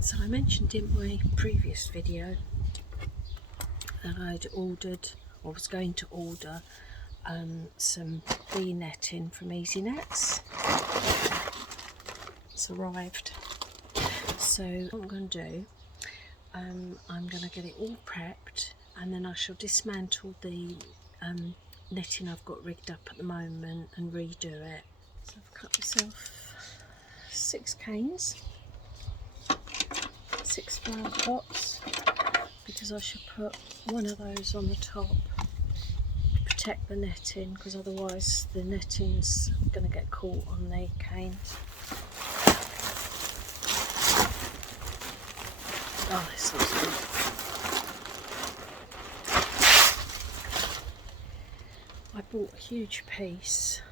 So I mentioned in my previous video that I'd ordered, or was going to order, some bee netting from Easy Nets. It's arrived. So what I'm going to do, I'm going to get it all prepped, and then I shall dismantle the netting I've got rigged up at the moment and redo it. So I've cut myself 6 canes, 6 flower pots, because I should put one of those on the top to protect the netting, because otherwise the netting's going to get caught on the canes. Oh, this looks good. I bought a huge piece.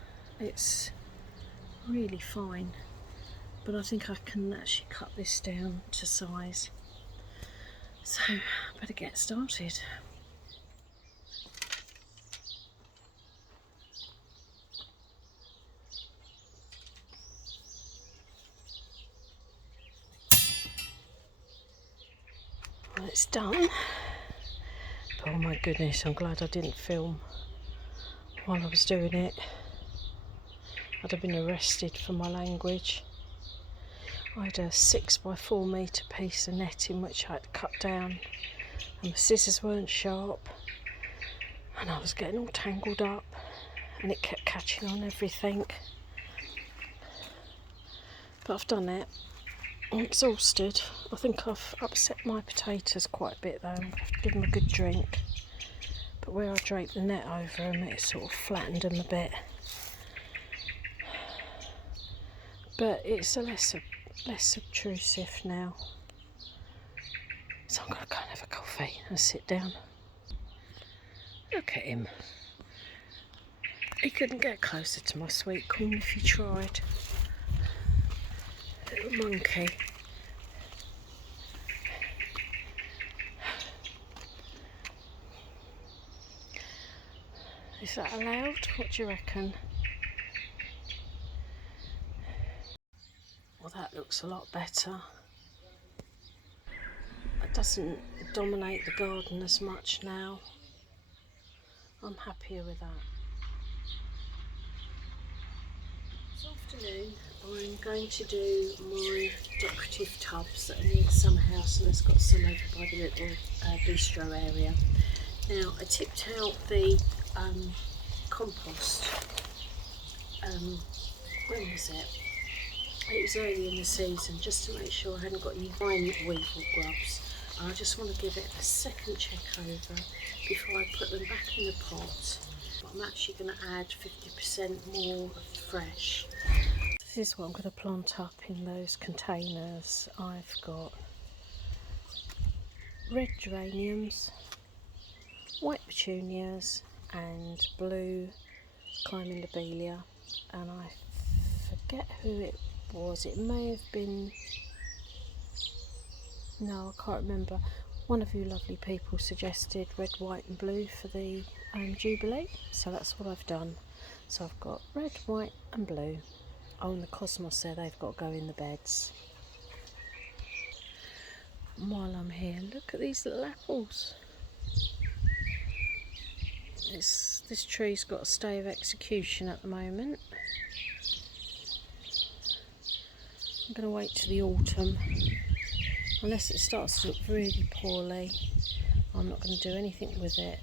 It's really fine, but I think I can actually cut this down to size. So I better get started. Well, it's done. Oh my goodness, I'm glad I didn't film while I was doing it. I'd have been arrested for my language. I had a 6x4 metre piece of netting which I had to cut down, and my scissors weren't sharp, and I was getting all tangled up, and it kept catching on everything. But I've done it. I'm exhausted. I think I've upset my potatoes quite a bit though. I'm going to have to give them a good drink. But where I draped the net over them, it sort of flattened them a bit. But it's a less obtrusive now. So I'm going to go and have a coffee and sit down. Look at him. He couldn't get closer to my sweet corn if he tried. Little monkey. Is that allowed? What do you reckon? Well, that looks a lot better. It doesn't dominate the garden as much now. I'm happier with that. This afternoon I'm going to do my decorative tubs that are near the summer house, and it's got some over by the little bistro area. Now I tipped out the compost, when was it? It was early in the season, just to make sure I hadn't got any vine weevil grubs. And I just want to give it a second check over before I put them back in the pot. But I'm actually going to add 50% more of the fresh. This is what I'm going to plant up in those containers. I've got red geraniums, white petunias and blue climbing lobelia, and I forget who it was. It may have been, no, I can't remember. One of you lovely people suggested red, white and blue for the Jubilee, so that's what I've done. So I've got red, white and blue. Oh, and the cosmos there, they've got to go in the beds. And while I'm here, look at these little apples. This tree's got a stay of execution at the moment. I'm going to wait till the autumn. Unless it starts to look really poorly, I'm not going to do anything with it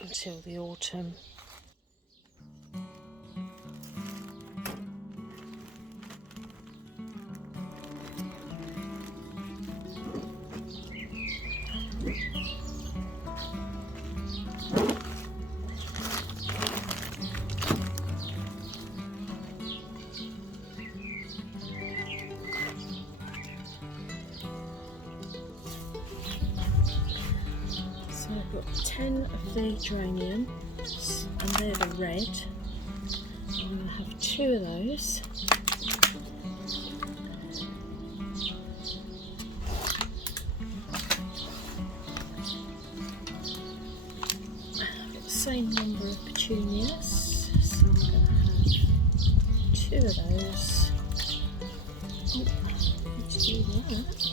until the autumn. So I've got 10 of the geraniums, and they're the red. I'm going to have 2 of those. I've got the same number of petunias, so I'm going to have 2 of those. Oh, do that.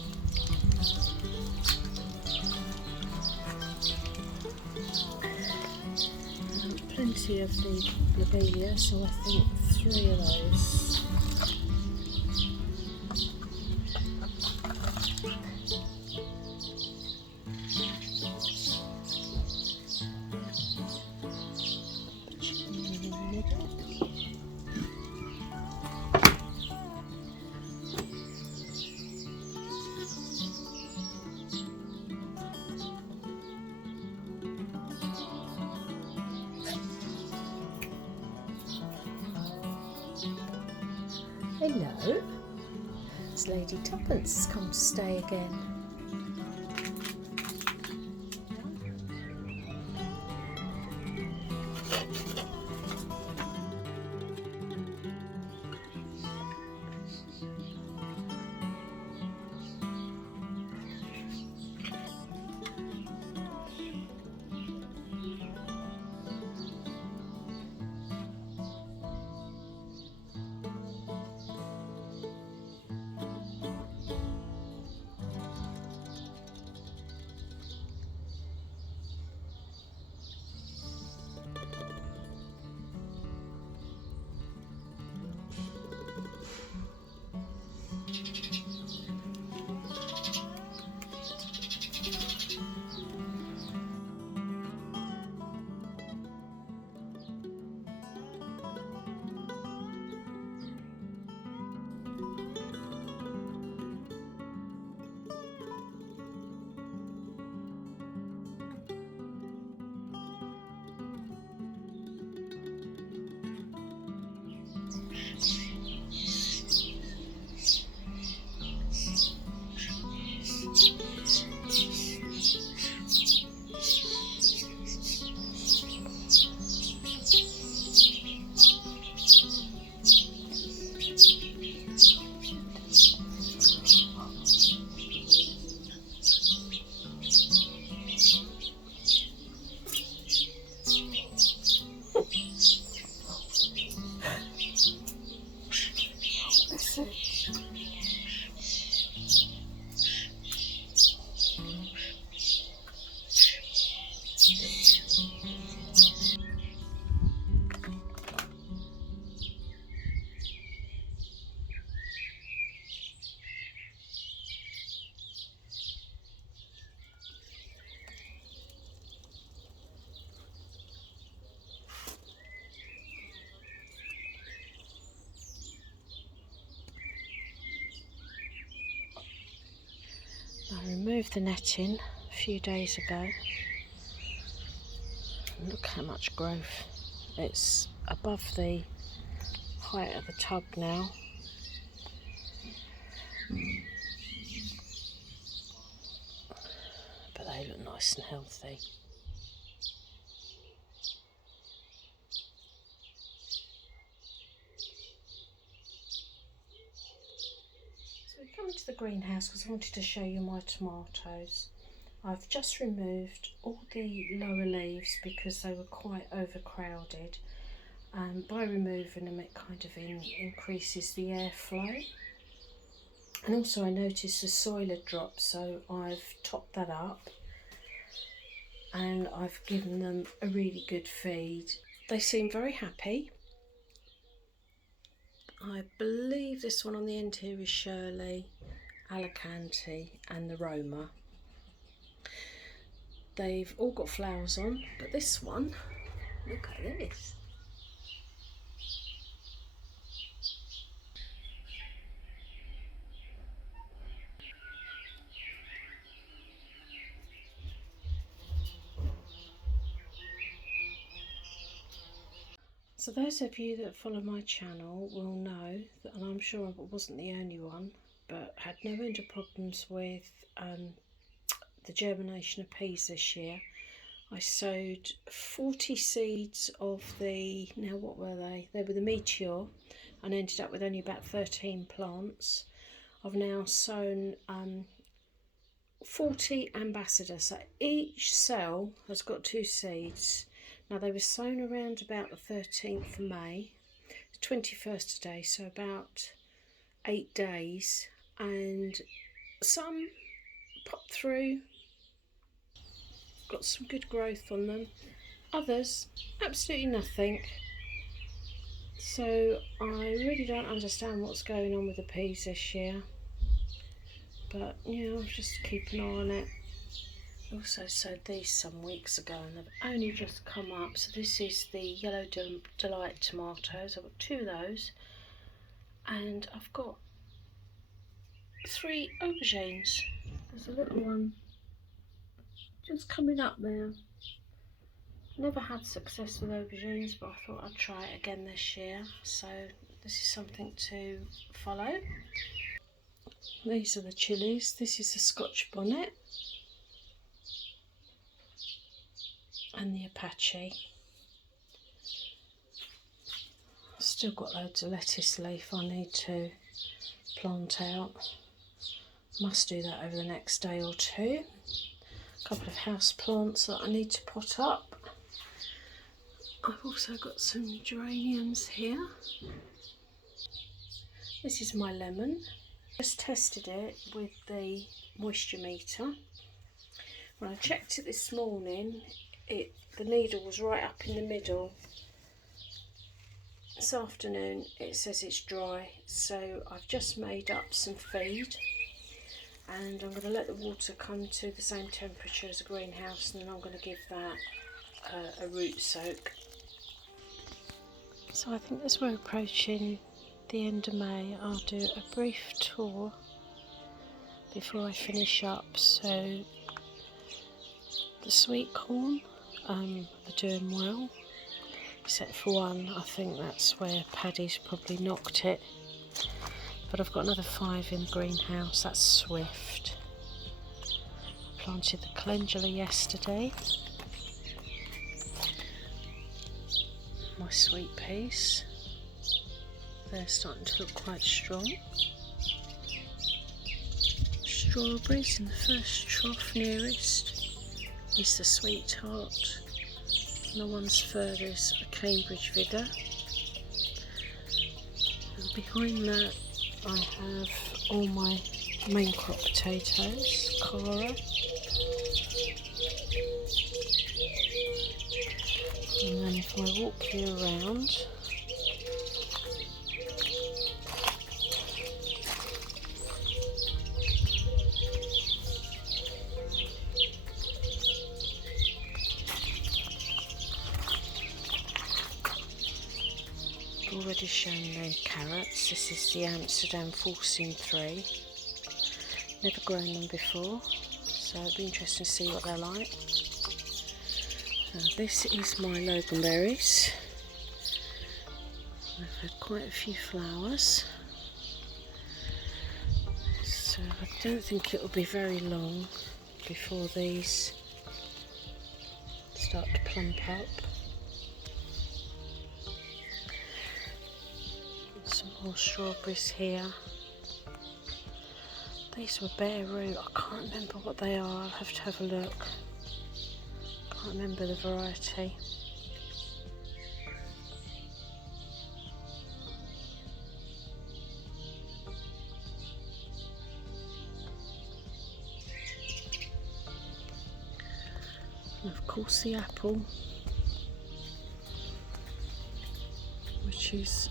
Plenty of the lobelia, so I think 3 of those. Hello, it's Lady Tuppence has come to stay again. I removed the netting a few days ago. Look how much growth. It's above the height of the tub now. But they look nice and healthy. So we come into the greenhouse because I wanted to show you my tomatoes. I've just removed all the lower leaves because they were quite overcrowded, and by removing them it kind of increases the airflow. And also I noticed the soil had dropped, so I've topped that up and I've given them a really good feed. They seem very happy. I believe this one on the end here is Shirley, Alicante and the Roma. They've all got flowers on, but this one, look at this. So those of you that follow my channel will know that, and I'm sure I wasn't the only one, but had no end of problems with the germination of peas this year. I sowed 40 seeds of the, now what were they? They were the Meteor, and ended up with only about 13 plants. I've now sown 40 Ambassador, so each cell has got 2 seeds. Now they were sown around about the 13th of May, 21st today, so about 8 days, and some popped through, got some good growth on them. Others, absolutely nothing. So I really don't understand what's going on with the peas this year. But yeah, I'll just keep an eye on it. I also sowed these some weeks ago and they've only just come up. So this is the Yellow Delight tomatoes. I've got 2 of those. And I've got 3 aubergines. There's a little one just coming up there. Never had success with aubergines, but I thought I'd try it again this year. So this is something to follow. These are the chilies. This is the Scotch bonnet and the Apache. Still got loads of lettuce leaf I need to plant out. Must do that over the next day or 2. A couple of house plants that I need to pot up. I've also got some geraniums here. This is my lemon. Just tested it with the moisture meter. When I checked it this morning, the needle was right up in the middle. This afternoon it says it's dry, so I've just made up some feed and I'm going to let the water come to the same temperature as a greenhouse, and then I'm going to give that a root soak. So I think as we're approaching the end of May, I'll do a brief tour before I finish up. So the sweet corn are doing well, except for one. I think that's where Paddy's probably knocked it. But I've got another 5 in the greenhouse. That's Swift. I planted the calendula yesterday. My sweet peas. They're starting to look quite strong. Strawberries in the first trough nearest is the Sweetheart. And the ones furthest are Cambridge Vigour. And behind that I have all my main crop potatoes, Cara. And then if I walk you around, already shown the carrots. This is the Amsterdam Forcing 3. Never grown them before, so it'll be interesting to see what they're like. This is my loganberries. I've had quite a few flowers, so I don't think it will be very long before these start to plump up. Some more strawberries here. These were bare root. I can't remember what they are. I'll have to have a look. Can't remember the variety. And of course the apple, which is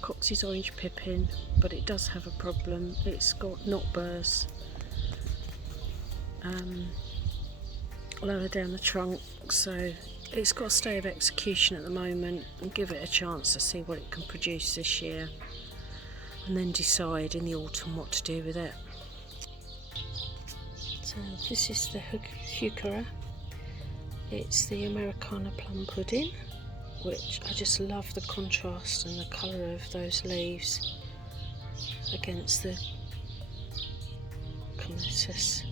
Cox's Orange Pippin, but it does have a problem. It's got knot burrs lower down the trunk, so it's got a stay of execution at the moment, and give it a chance to see what it can produce this year, and then decide in the autumn what to do with it. So this is the heuchera. It's the Americana plum pudding, which I just love the contrast and the colour of those leaves against the Clematis,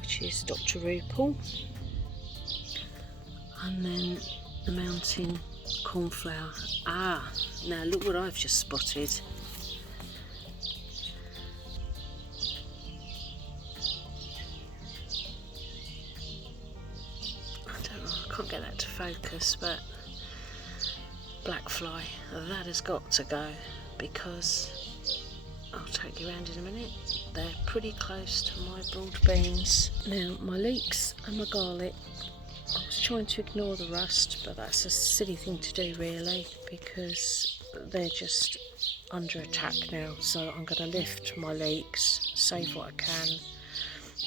which is Dr. Rupel, and then the mountain cornflower. Ah, now look what I've just spotted. I can't get that to focus, but black fly, that has got to go, because I'll take you around in a minute. They're pretty close to my broad beans. Now my leeks and my garlic, I was trying to ignore the rust, but that's a silly thing to do really, because they're just under attack now. So I'm going to lift my leeks, save what I can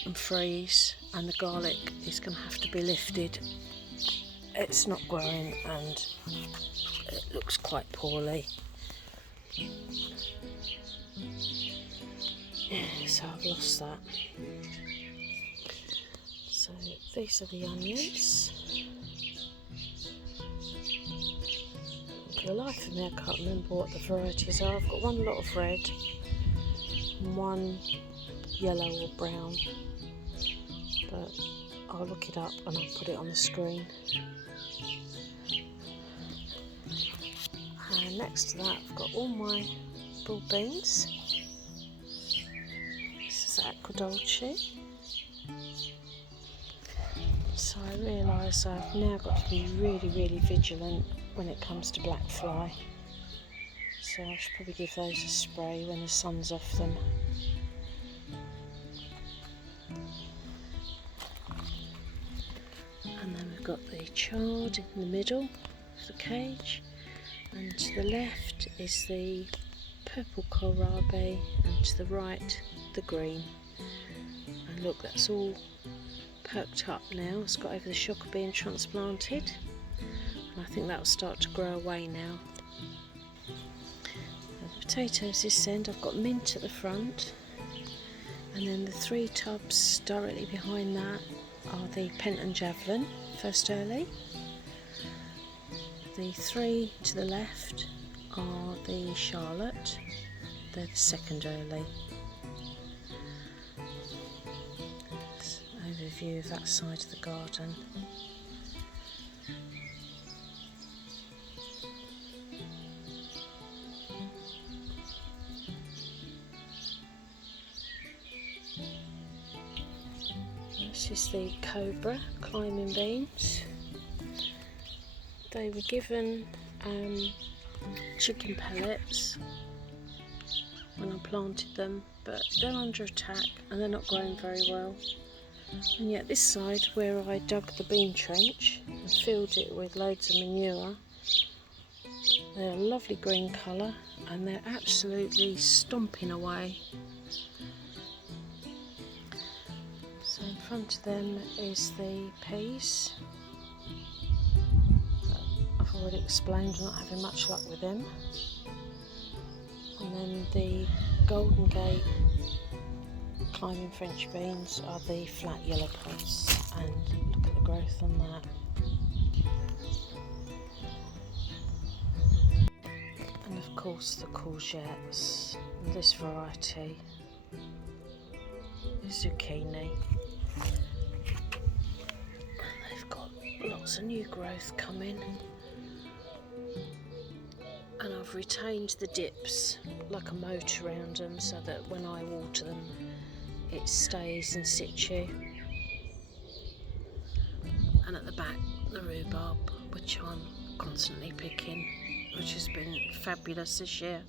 and freeze, and the garlic is going to have to be lifted. It's not growing and it looks quite poorly. So I've lost that. So these are the onions. For the life of me I can't remember what the varieties are. I've got one lot of red and one yellow or brown, but I'll look it up and I'll put it on the screen. And next to that I've got all my broad beans. This is Aqua Dolce. So I realise I've now got to be really vigilant when it comes to black fly. So I should probably give those a spray when the sun's off them. And then we've got the chard in the middle of the cage, and to the left is the purple kohlrabi, and to the right the green. And look, that's all perked up now. It's got over the shock of being transplanted, and I think that will start to grow away now. And the potatoes this end, I've got mint at the front, and then the 3 tubs directly behind that are the Penton Javelin, first early. The 3 to the left are the Charlotte, they're the second early. Overview of that side of the garden. This is the Cobra climbing beans. They were given chicken pellets when I planted them, but they're under attack and they're not growing very well. And yet this side, where I dug the bean trench and filled it with loads of manure, they're a lovely green colour and they're absolutely stomping away. So in front of them is the peas. I've already explained I'm not having much luck with them. And then the Golden Gate climbing French beans are the flat yellow pods, and look at the growth on that. And of course the courgettes, this variety is zucchini. They've got lots of new growth coming, and I've retained the dips like a moat around them so that when I water them it stays in situ. And at the back, the rhubarb, which I'm constantly picking, which has been fabulous this year.